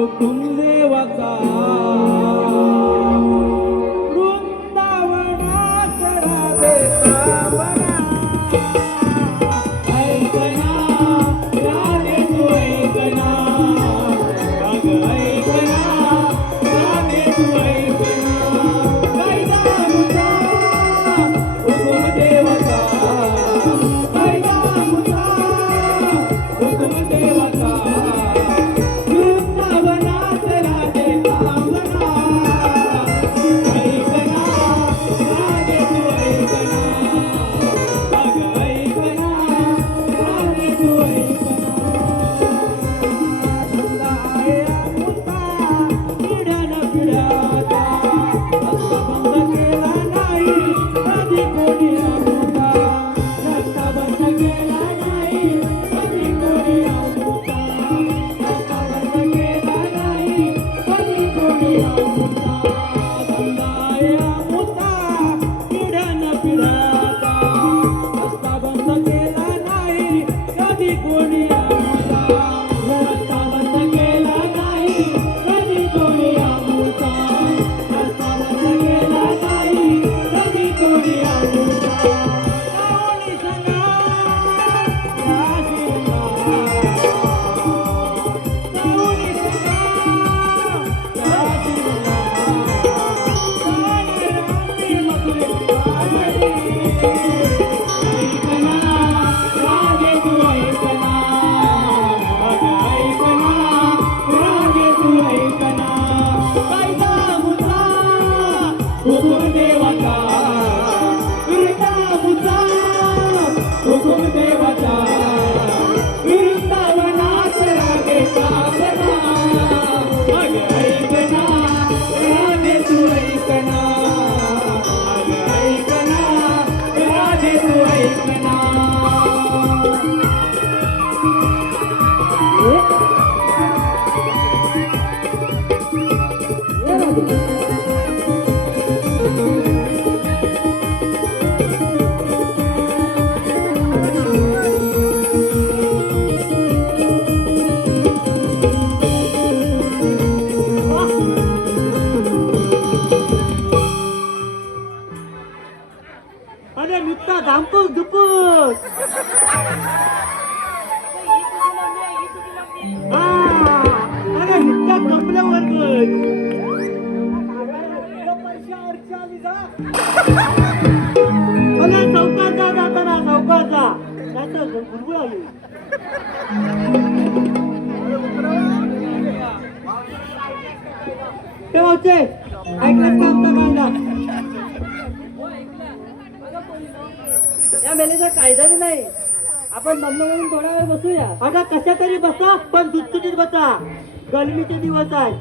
कुटुंब देवाचा. Allah अरे नुसता धामपूस धुपूस अरे नुसता झोपल्यावर अरे चौकात जा जाताना चौकात जा त्याचा गुरगुळ आली तेव्हा ऐकलं का? या मेलेचा कायदाच नाही. आपण म्हणून थोडा वेळ बसूया. आता कशा तरी बसा पण दुसकुटीत बसा. गर्मीचे दिवस आहे